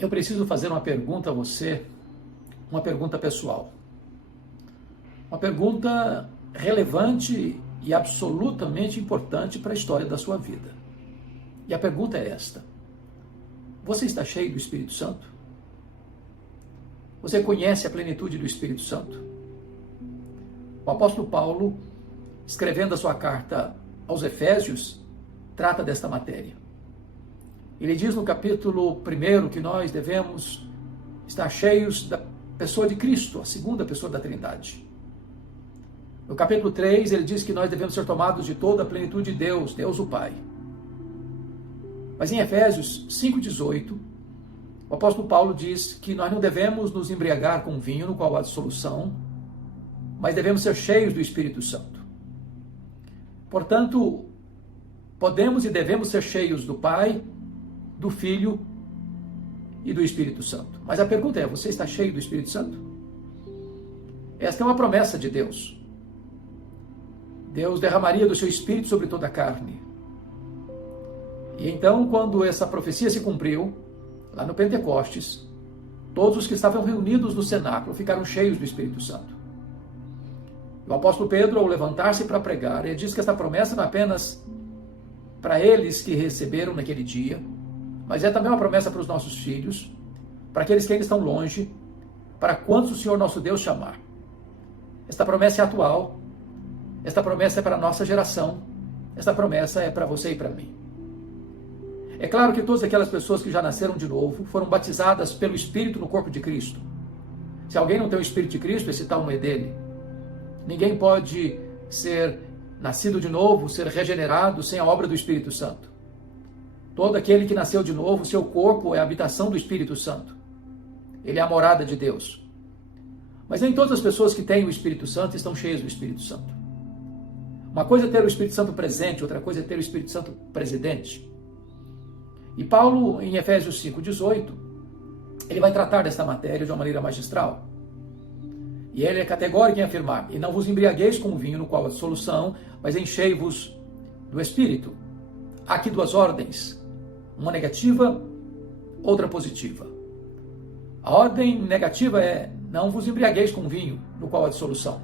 Eu preciso fazer uma pergunta a você, uma pergunta pessoal. Uma pergunta relevante e absolutamente importante para a história da sua vida. E a pergunta é esta: você está cheio do Espírito Santo? Você conhece a plenitude do Espírito Santo? O apóstolo Paulo, escrevendo a sua carta aos Efésios, trata desta matéria. Ele diz no capítulo 1 que nós devemos estar cheios da pessoa de Cristo, a segunda pessoa da Trindade. No capítulo 3, ele diz que nós devemos ser tomados de toda a plenitude de Deus, Deus o Pai. Mas em Efésios 5,18, o apóstolo Paulo diz que nós não devemos nos embriagar com vinho, no qual há dissolução, mas devemos ser cheios do Espírito Santo. Portanto, podemos e devemos ser cheios do Pai, do Filho e do Espírito Santo. Mas a pergunta é: você está cheio do Espírito Santo? Esta é uma promessa de Deus. Deus derramaria do seu Espírito sobre toda a carne. E então, quando essa profecia se cumpriu, lá no Pentecostes, todos os que estavam reunidos no cenáculo ficaram cheios do Espírito Santo. O apóstolo Pedro, ao levantar-se para pregar, ele diz que esta promessa não é apenas para eles que receberam naquele dia, mas é também uma promessa para os nossos filhos, para aqueles que ainda estão longe, para quantos o Senhor nosso Deus chamar. Esta promessa é atual, esta promessa é para a nossa geração, esta promessa é para você e para mim. É claro que todas aquelas pessoas que já nasceram de novo foram batizadas pelo Espírito no corpo de Cristo. Se alguém não tem o Espírito de Cristo, esse tal não é dele. Ninguém pode ser nascido de novo, ser regenerado sem a obra do Espírito Santo. Todo aquele que nasceu de novo, seu corpo é a habitação do Espírito Santo. Ele é a morada de Deus. Mas nem todas as pessoas que têm o Espírito Santo estão cheias do Espírito Santo. Uma coisa é ter o Espírito Santo presente, outra coisa é ter o Espírito Santo presidente. E Paulo, em Efésios 5,18, ele vai tratar desta matéria de uma maneira magistral. E ele é categórico em afirmar: e não vos embriagueis com o vinho no qual há dissolução, mas enchei-vos do Espírito. Há aqui duas ordens, uma negativa, outra positiva. A ordem negativa é: não vos embriagueis com vinho no qual há dissolução.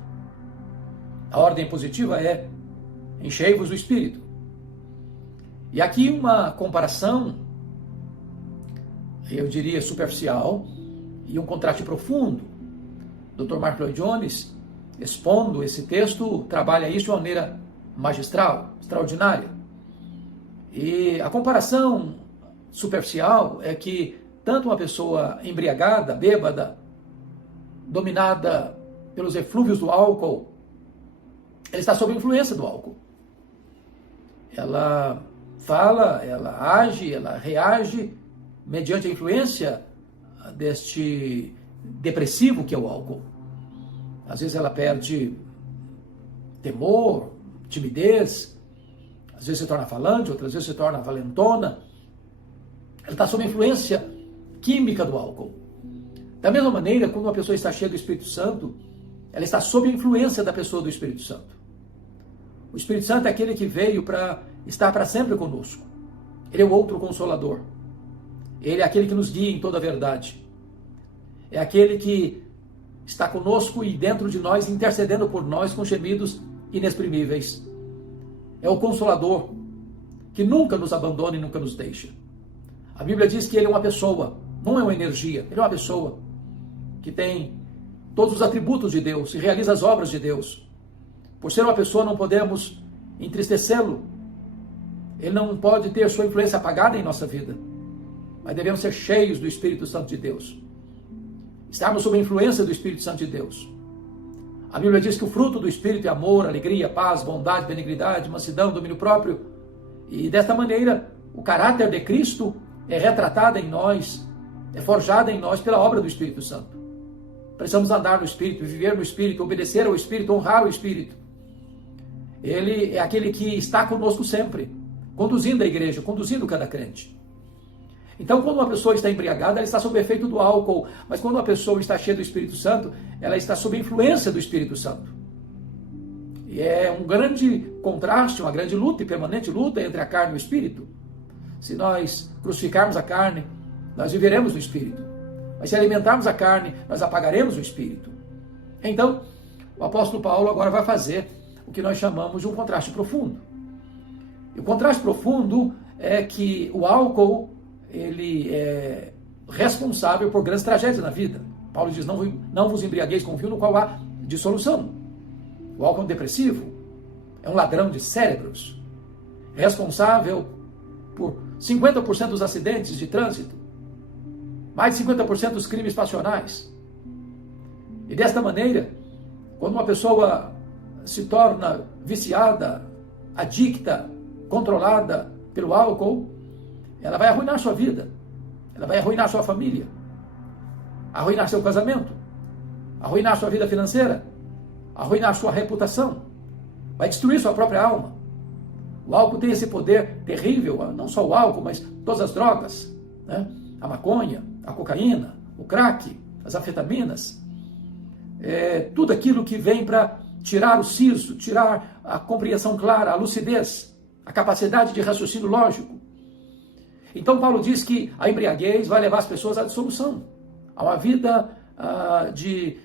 A ordem positiva é: enchei-vos do Espírito. E aqui uma comparação, eu diria superficial, e um contraste profundo. Dr. Mark Lloyd Jones, expondo esse texto, trabalha isso de uma maneira magistral, extraordinária. E a comparação superficial é que tanto uma pessoa embriagada, bêbada, dominada pelos eflúvios do álcool, ela está sob a influência do álcool. Ela fala, ela age, ela reage mediante a influência deste depressivo que é o álcool. Às vezes ela perde temor, timidez, às vezes se torna falante, outras vezes se torna valentona. Ela está sob a influência química do álcool. Da mesma maneira, quando uma pessoa está cheia do Espírito Santo, ela está sob a influência da pessoa do Espírito Santo. O Espírito Santo é aquele que veio para estar para sempre conosco. Ele é o outro consolador. Ele é aquele que nos guia em toda a verdade. É aquele que está conosco e dentro de nós, intercedendo por nós com gemidos inexprimíveis. É o Consolador, que nunca nos abandona e nunca nos deixa. A Bíblia diz que ele é uma pessoa, não é uma energia. Ele é uma pessoa que tem todos os atributos de Deus e realiza as obras de Deus. Por ser uma pessoa, não podemos entristecê-lo. Ele não pode ter sua influência apagada em nossa vida. Mas devemos ser cheios do Espírito Santo de Deus. Estarmos sob a influência do Espírito Santo de Deus. A Bíblia diz que o fruto do Espírito é amor, alegria, paz, bondade, benignidade, mansidão, domínio próprio. E desta maneira, o caráter de Cristo é retratado em nós, é forjado em nós pela obra do Espírito Santo. Precisamos andar no Espírito, viver no Espírito, obedecer ao Espírito, honrar o Espírito. Ele é aquele que está conosco sempre, conduzindo a igreja, conduzindo cada crente. Então, quando uma pessoa está embriagada, ela está sob o efeito do álcool. Mas quando uma pessoa está cheia do Espírito Santo, ela está sob a influência do Espírito Santo. E é um grande contraste, uma grande luta e permanente luta entre a carne e o Espírito. Se nós crucificarmos a carne nós viveremos no Espírito. Mas se alimentarmos a carne, nós apagaremos o Espírito. Então, o apóstolo Paulo agora vai fazer o que nós chamamos de um contraste profundo. E o contraste profundo é que o álcool, ele é responsável por grandes tragédias na vida. Paulo diz, não vos embriagueis com vinho no qual há dissolução. O álcool é um depressivo, é um ladrão de cérebros, responsável por 50% dos acidentes de trânsito, mais de 50% dos crimes passionais. E desta maneira, quando uma pessoa se torna viciada, adicta, controlada pelo álcool, ela vai arruinar sua vida, ela vai arruinar sua família, arruinar seu casamento, arruinar sua vida financeira, arruinar sua reputação, vai destruir sua própria alma. O álcool tem esse poder terrível, não só o álcool, mas todas as drogas, né? A maconha, a cocaína, o crack, as anfetaminas, tudo aquilo que vem para tirar o siso, tirar a compreensão clara, a lucidez, a capacidade de raciocínio lógico. Então Paulo diz que a embriaguez vai levar as pessoas à dissolução, a uma vida de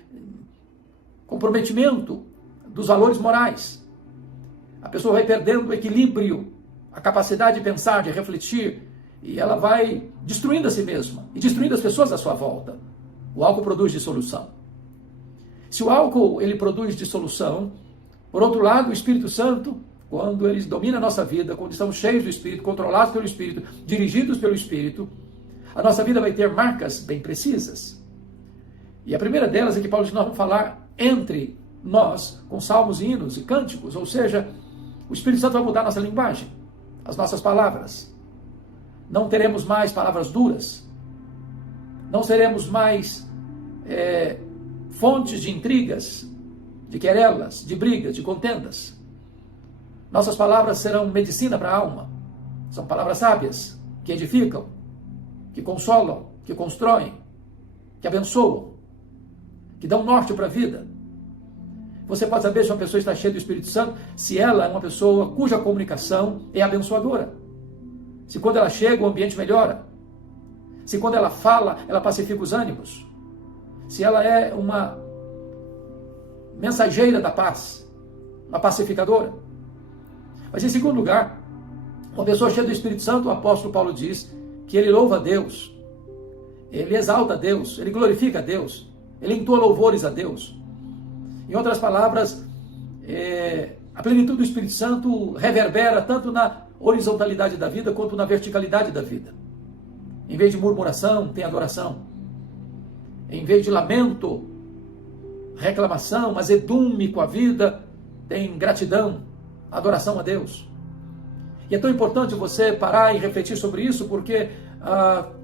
comprometimento dos valores morais. A pessoa vai perdendo o equilíbrio, a capacidade de pensar, de refletir, e ela vai destruindo a si mesma e destruindo as pessoas à sua volta. O álcool produz dissolução. Se o álcool ele produz dissolução, por outro lado, o Espírito Santo, quando ele domina a nossa vida, quando estamos cheios do Espírito, controlados pelo Espírito, dirigidos pelo Espírito, a nossa vida vai ter marcas bem precisas. E a primeira delas é que Paulo diz que nós vamos falar entre nós, com salmos, hinos e cânticos, ou seja, o Espírito Santo vai mudar a nossa linguagem, as nossas palavras. Não teremos mais palavras duras, não seremos mais fontes de intrigas, de querelas, de brigas, de contendas. Nossas palavras serão medicina para a alma, são palavras sábias, que edificam, que consolam, que constroem, que abençoam, que dão norte para a vida. Você pode saber se uma pessoa está cheia do Espírito Santo, se ela é uma pessoa cuja comunicação é abençoadora. Se quando ela chega o ambiente melhora. Se quando ela fala, ela pacifica os ânimos. Se ela é uma mensageira da paz, uma pacificadora. Mas em segundo lugar, uma pessoa cheia do Espírito Santo, o apóstolo Paulo diz que ele louva a Deus, ele exalta a Deus, ele glorifica a Deus, ele entoa louvores a Deus. Em outras palavras, a plenitude do Espírito Santo reverbera tanto na horizontalidade da vida quanto na verticalidade da vida. Em vez de murmuração, tem adoração. Em vez de lamento, reclamação, azedume com a vida, tem gratidão, adoração a Deus. E é tão importante você parar e refletir sobre isso, porque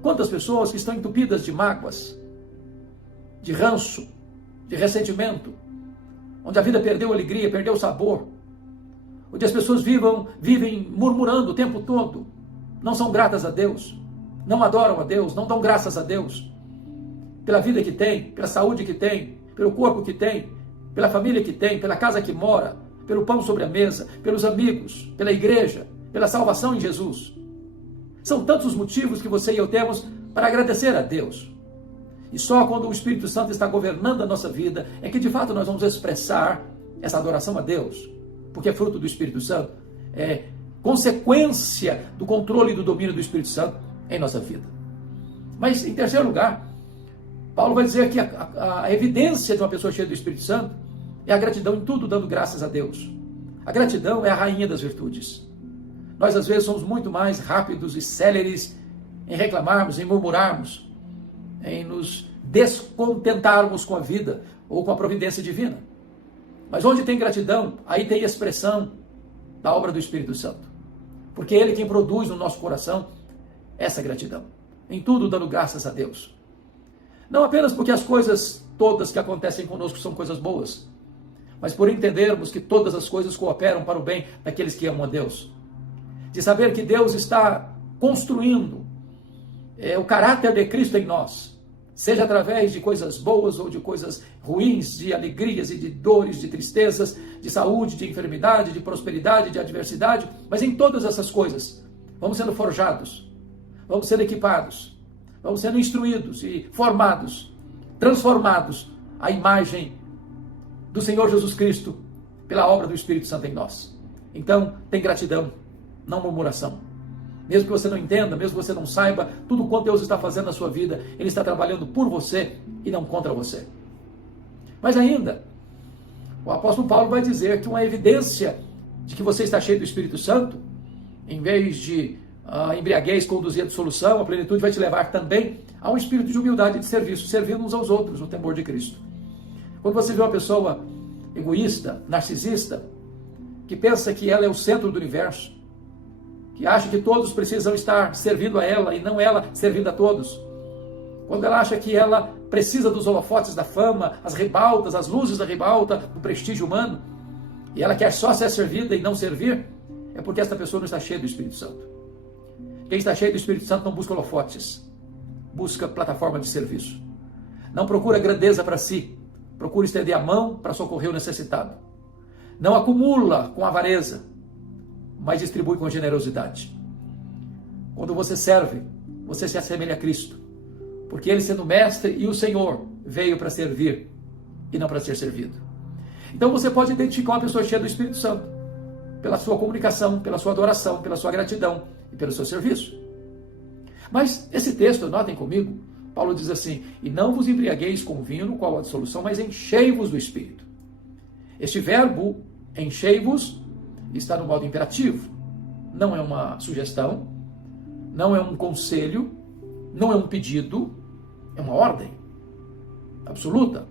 quantas pessoas que estão entupidas de mágoas, de ranço, de ressentimento, onde a vida perdeu a alegria, perdeu o sabor, onde as pessoas vivem murmurando o tempo todo, não são gratas a Deus, não adoram a Deus, não dão graças a Deus, pela vida que tem, pela saúde que tem, pelo corpo que tem, pela família que tem, pela casa que mora, pelo pão sobre a mesa, pelos amigos, pela igreja, pela salvação em Jesus. São tantos os motivos que você e eu temos para agradecer a Deus. E só quando o Espírito Santo está governando a nossa vida é que de fato nós vamos expressar essa adoração a Deus, porque é fruto do Espírito Santo, é consequência do controle e do domínio do Espírito Santo em nossa vida. Mas em terceiro lugar, Paulo vai dizer que a evidência de uma pessoa cheia do Espírito Santo é a gratidão em tudo, dando graças a Deus. A gratidão é a rainha das virtudes. Nós às vezes somos muito mais rápidos e céleres em reclamarmos, em murmurarmos, em nos descontentarmos com a vida ou com a providência divina. Mas onde tem gratidão, aí tem expressão da obra do Espírito Santo. Porque é Ele quem produz no nosso coração essa gratidão. Em tudo dando graças a Deus. Não apenas porque as coisas todas que acontecem conosco são coisas boas, mas por entendermos que todas as coisas cooperam para o bem daqueles que amam a Deus. De saber que Deus está construindo o caráter de Cristo em nós, seja através de coisas boas ou de coisas ruins, de alegrias e de dores, de tristezas, de saúde, de enfermidade, de prosperidade, de adversidade, mas em todas essas coisas vamos sendo forjados, vamos sendo equipados, vamos sendo instruídos e formados, transformados à imagem do Senhor Jesus Cristo pela obra do Espírito Santo em nós. Então, tem gratidão, não murmuração. Mesmo que você não entenda, mesmo que você não saiba, tudo quanto Deus está fazendo na sua vida, Ele está trabalhando por você e não contra você. Mas ainda, o apóstolo Paulo vai dizer que uma evidência de que você está cheio do Espírito Santo, em vez de embriaguez conduzir a dissolução, a plenitude vai te levar também a um espírito de humildade e de serviço, servindo uns aos outros no temor de Cristo. Quando você vê uma pessoa egoísta, narcisista, que pensa que ela é o centro do universo, que acha que todos precisam estar servindo a ela e não ela servindo a todos, quando ela acha que ela precisa dos holofotes da fama, as ribaltas, as luzes da ribalta, do prestígio humano, e ela quer só ser servida e não servir, é porque esta pessoa não está cheia do Espírito Santo. Quem está cheio do Espírito Santo não busca holofotes, busca plataforma de serviço. Não procura grandeza para si, procura estender a mão para socorrer o necessitado. Não acumula com avareza, mas distribui com generosidade. Quando você serve, você se assemelha a Cristo, porque Ele, sendo mestre e o Senhor, veio para servir e não para ser servido. Então você pode identificar uma pessoa cheia do Espírito Santo pela sua comunicação, pela sua adoração, pela sua gratidão e pelo seu serviço. Mas esse texto, notem comigo, Paulo diz assim: e não vos embriagueis com vinho, no qual há dissolução, mas enchei-vos do Espírito. Este verbo, enchei-vos, está no modo imperativo. Não é uma sugestão, não é um conselho, não é um pedido, é uma ordem absoluta,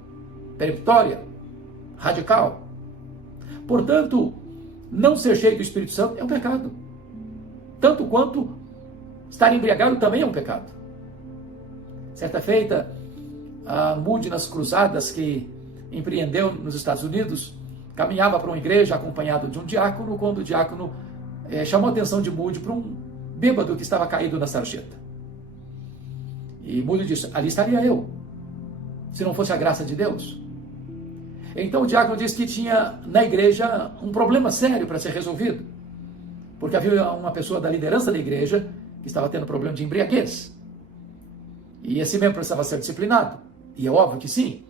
peremptória, radical. Portanto, não ser cheio do Espírito Santo é um pecado. Tanto quanto estar embriagado também é um pecado. Certa feita, a Moody, nas cruzadas que empreendeu nos Estados Unidos, caminhava para uma igreja acompanhado de um diácono, quando o diácono chamou a atenção de Moody para um bêbado que estava caído na sarjeta. E Moody disse: ali estaria eu, se não fosse a graça de Deus. Então o diácono disse que tinha na igreja um problema sério para ser resolvido, porque havia uma pessoa da liderança da igreja que estava tendo problema de embriaguez. E esse membro precisava ser disciplinado. E é óbvio que sim.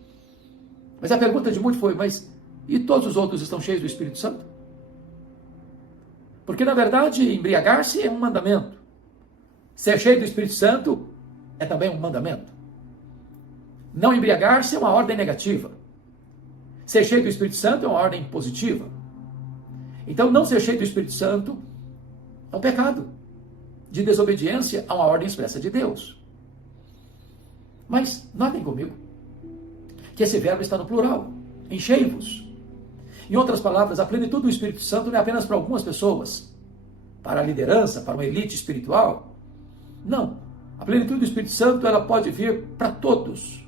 Mas a pergunta de muitos foi: mas e todos os outros estão cheios do Espírito Santo? Porque na verdade embriagar-se é um mandamento. Ser cheio do Espírito Santo é também um mandamento. Não embriagar-se é uma ordem negativa. Ser cheio do Espírito Santo é uma ordem positiva. Então, não ser cheio do Espírito Santo é um pecado de desobediência a uma ordem expressa de Deus. Mas, notem comigo, que esse verbo está no plural, enchei-vos. Em outras palavras, a plenitude do Espírito Santo não é apenas para algumas pessoas, para a liderança, para uma elite espiritual. Não, a plenitude do Espírito Santo ela pode vir para todos.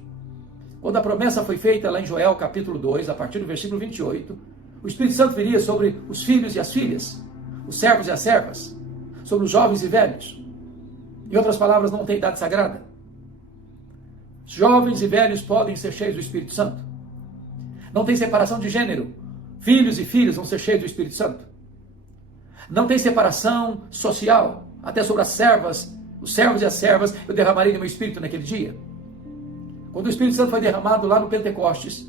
Quando a promessa foi feita lá em Joel capítulo 2, a partir do versículo 28, o Espírito Santo viria sobre os filhos e as filhas, os servos e as servas, sobre os jovens e velhos. Em outras palavras, não tem idade sagrada. Jovens e velhos podem ser cheios do Espírito Santo. Não tem separação de gênero. Filhos e filhas vão ser cheios do Espírito Santo. Não tem separação social. Até sobre as servas, os servos e as servas, eu derramarei do meu Espírito naquele dia. Quando o Espírito Santo foi derramado lá no Pentecostes,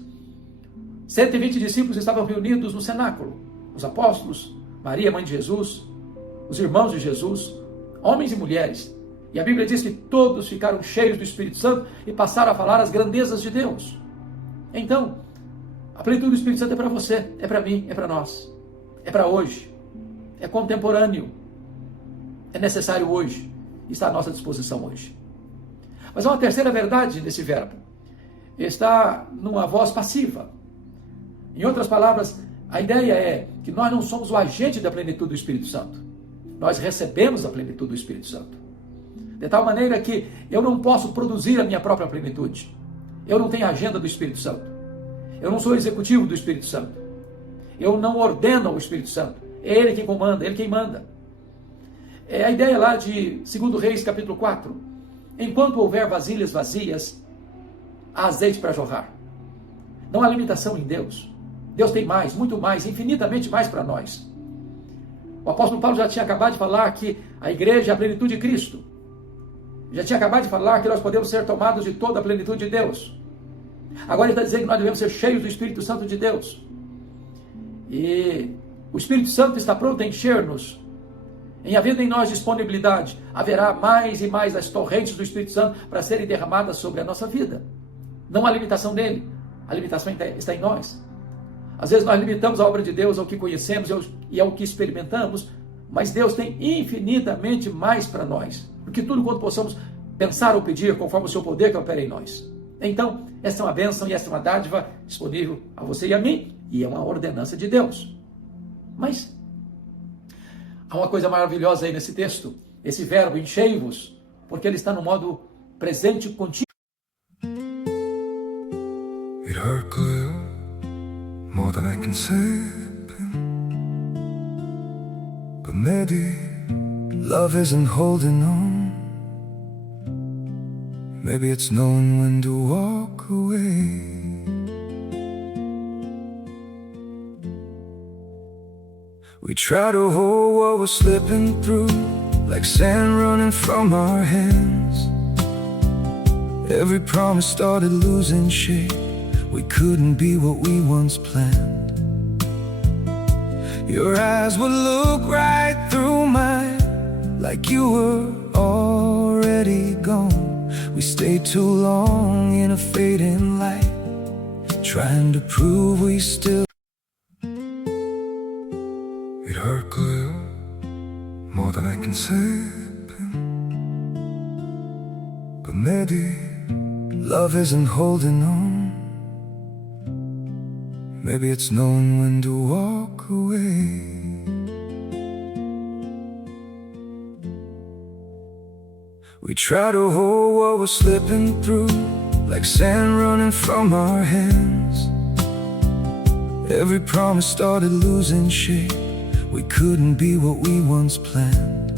120 discípulos estavam reunidos no cenáculo. Os apóstolos, Maria, mãe de Jesus, os irmãos de Jesus, homens e mulheres. E a Bíblia diz que todos ficaram cheios do Espírito Santo e passaram a falar as grandezas de Deus. Então, a plenitude do Espírito Santo é para você, é para mim, é para nós. É para hoje. É contemporâneo. É necessário hoje. Está à nossa disposição hoje. Mas há uma terceira verdade nesse verbo. Está numa voz passiva. Em outras palavras, a ideia é que nós não somos o agente da plenitude do Espírito Santo. Nós recebemos a plenitude do Espírito Santo. De tal maneira que eu não posso produzir a minha própria plenitude. Eu não tenho a agenda do Espírito Santo. Eu não sou executivo do Espírito Santo. Eu não ordeno ao Espírito Santo. É Ele quem comanda, é Ele quem manda. É a ideia lá de 2 Reis, capítulo 4. Enquanto houver vasilhas vazias, há azeite para jorrar. Não há limitação em Deus. Deus tem mais, muito mais, infinitamente mais para nós. O apóstolo Paulo já tinha acabado de falar que a igreja é a plenitude de Cristo. Já tinha acabado de falar que nós podemos ser tomados de toda a plenitude de Deus. Agora ele está dizendo que nós devemos ser cheios do Espírito Santo de Deus. E o Espírito Santo está pronto a encher-nos. Em havendo em nós disponibilidade, haverá mais e mais as torrentes do Espírito Santo para serem derramadas sobre a nossa vida. Não há limitação dele, a limitação está em nós. Às vezes nós limitamos a obra de Deus ao que conhecemos e ao que experimentamos, mas Deus tem infinitamente mais para nós, do que tudo quanto possamos pensar ou pedir, conforme o seu poder que opera em nós. Então, essa é uma bênção e essa é uma dádiva disponível a você e a mim, e é uma ordenança de Deus. Mas há uma coisa maravilhosa aí nesse texto, esse verbo, enchei-vos, porque ele está no modo presente contínuo. It hurt good, more than I can say, but maybe love isn't holding on. Maybe it's knowing when to walk away. We try to hold what we're slipping through, like sand running from our hands. Every promise started losing shape. We couldn't be what we once planned. Your eyes would look right through mine, like you were already gone. We stayed too long in a fading light, trying to prove we still. It hurt good, more than I can say, but maybe love isn't holding on. Maybe it's knowing when to walk away. We try to hold what we're slipping through, like sand running from our hands. Every promise started losing shape. We couldn't be what we once planned.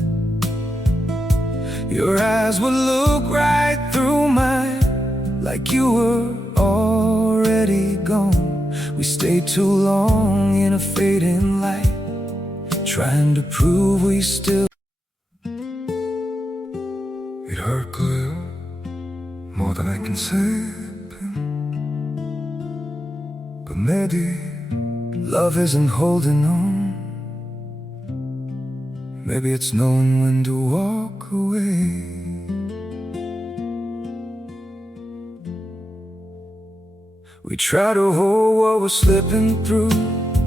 Your eyes would look right through mine, like you were already gone. We stayed too long in a fading light, trying to prove we still. It hurt good, more than I can say, but maybe love isn't holding on. Maybe it's knowing when to walk away. We try to hold what we're slipping through,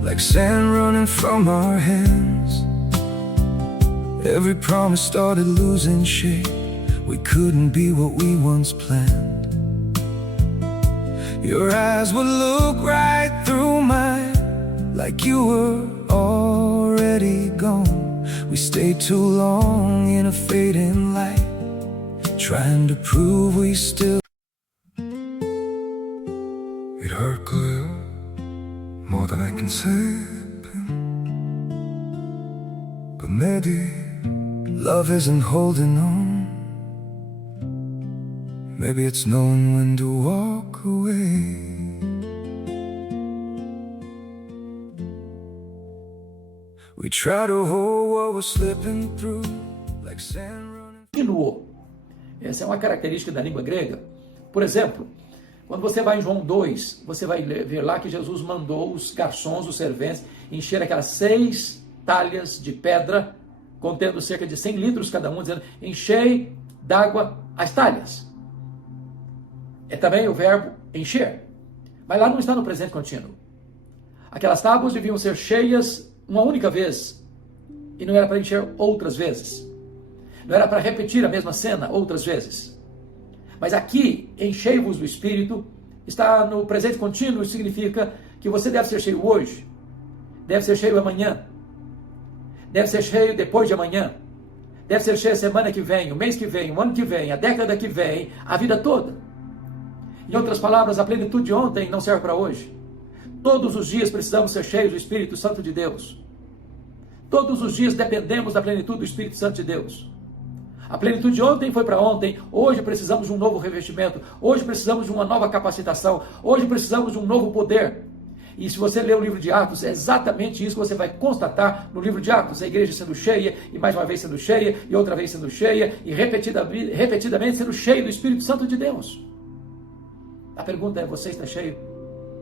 like sand running from our hands. Every promise started losing shape. We couldn't be what we once planned. Your eyes would look right through mine, like you were already gone. We stayed too long in a fading light, trying to prove we still. It hurt good, more than I can say, but maybe love isn't holding on. Maybe it's knowing when to walk away. We try to hold what we're slipping through, like sand running. Continuou. Essa é uma característica da língua grega. Por exemplo, quando você vai em João 2, você vai ver lá que Jesus mandou os garçons, os serventes, encher aquelas 6 talhas de pedra, contendo cerca de 100 litros cada um, dizendo, enchei d'água as talhas. É também o verbo encher. Mas lá não está no presente contínuo. Aquelas tábuas deviam ser cheias uma única vez, e não era para encher outras vezes, não era para repetir a mesma cena outras vezes, mas aqui, enchei-vos do Espírito, está no presente contínuo, significa que você deve ser cheio hoje, deve ser cheio amanhã, deve ser cheio depois de amanhã, deve ser cheio a semana que vem, o mês que vem, o ano que vem, a década que vem, a vida toda. Em outras palavras, a plenitude de ontem não serve para hoje. Todos os dias precisamos ser cheios do Espírito Santo de Deus. Todos os dias dependemos da plenitude do Espírito Santo de Deus. A plenitude de ontem foi para ontem, hoje precisamos de um novo revestimento, hoje precisamos de uma nova capacitação, hoje precisamos de um novo poder. E se você ler o livro de Atos, é exatamente isso que você vai constatar no livro de Atos. A igreja sendo cheia, e mais uma vez sendo cheia, e outra vez sendo cheia, e repetidamente sendo cheio do Espírito Santo de Deus. A pergunta é, você está cheio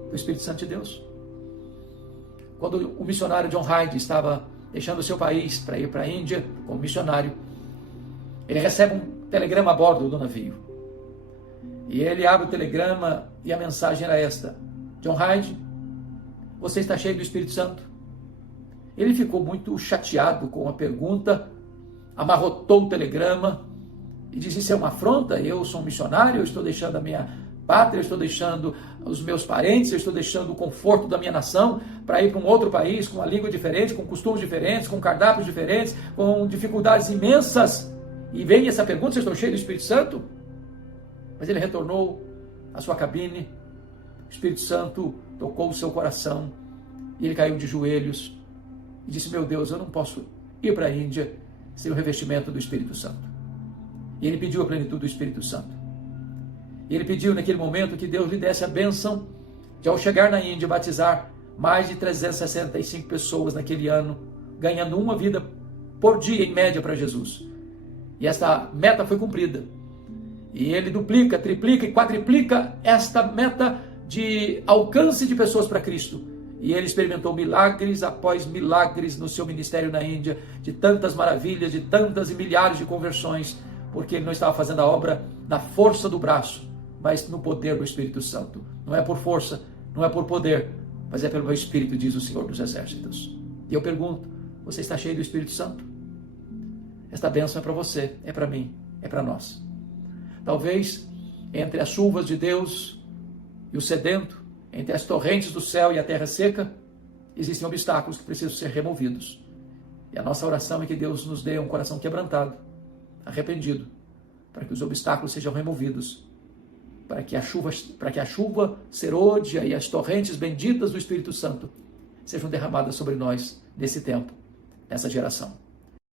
do Espírito Santo de Deus? Quando o missionário John Hyde estava deixando o seu país para ir para a Índia como missionário, ele recebe um telegrama a bordo do navio. E ele abre o telegrama e a mensagem era esta: John Hyde, você está cheio do Espírito Santo? Ele ficou muito chateado com a pergunta, amarrotou o telegrama e disse: isso é uma afronta, eu sou um missionário, eu estou deixando a minha pátria, eu estou deixando os meus parentes, eu estou deixando o conforto da minha nação para ir para um outro país, com uma língua diferente, com costumes diferentes, com cardápios diferentes, com dificuldades imensas. E vem essa pergunta: se eu estou cheio do Espírito Santo? Mas ele retornou à sua cabine, o Espírito Santo tocou o seu coração, e ele caiu de joelhos e disse: meu Deus, eu não posso ir para a Índia sem o revestimento do Espírito Santo. E ele pediu a plenitude do Espírito Santo. E ele pediu naquele momento que Deus lhe desse a bênção de, ao chegar na Índia, batizar mais de 365 pessoas naquele ano, ganhando uma vida por dia, em média, para Jesus. E essa meta foi cumprida. E ele duplica, triplica e quadriplica esta meta de alcance de pessoas para Cristo. E ele experimentou milagres após milagres no seu ministério na Índia, de tantas maravilhas, de tantas e milhares de conversões, porque ele não estava fazendo a obra na força do braço, mas no poder do Espírito Santo. Não é por força, não é por poder, mas é pelo meu Espírito, diz o Senhor dos Exércitos. E eu pergunto: você está cheio do Espírito Santo? Esta bênção é para você, é para mim, é para nós. Talvez entre as chuvas de Deus e o sedento, entre as torrentes do céu e a terra seca, existem obstáculos que precisam ser removidos. E a nossa oração é que Deus nos dê um coração quebrantado, arrependido, para que os obstáculos sejam removidos, para que a chuva serôdia e as torrentes benditas do Espírito Santo sejam derramadas sobre nós nesse tempo, nessa geração.